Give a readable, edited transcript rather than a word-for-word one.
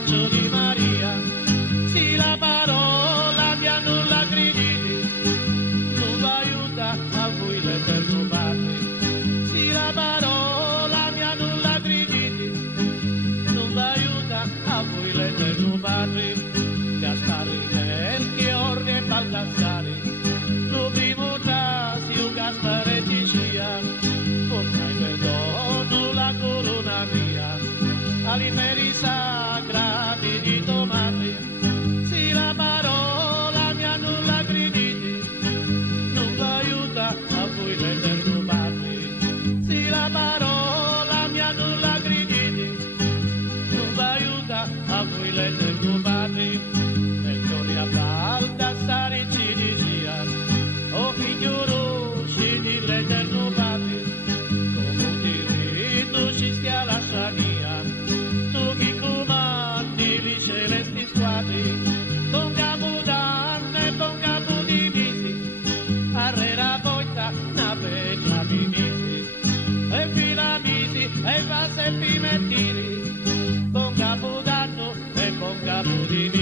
braccio di Maria. Sì, la parola di annulla griditi, non va aiuta a voi l'Eterno Padre. Sì, la parola mi annulla griditi, non va aiuta a voi l'Eterno Padre. Gaspari nel che orde e Baldassare, lo primo tasio Gaspare ti sia, portai perdono la corona mia, ali meri sagrati di tomate. Sì, la parola mi annulla griditi, non va aiuta a voi l'Eterno Padre. Sì, la parola mi annulla griditi, non va aiuta a voi l'Eterno Padre. A Baldassare ci diceva, o figliolo, scegli l'Eterno Padre, come diritto ci stia la mia, tu chi comandi li celesti squadri, con capo d'anno e con capo di misi, arrera poita, na peccia di misi, e fila misi, e va se pimettiri, con capo d'anno e con capo di misi.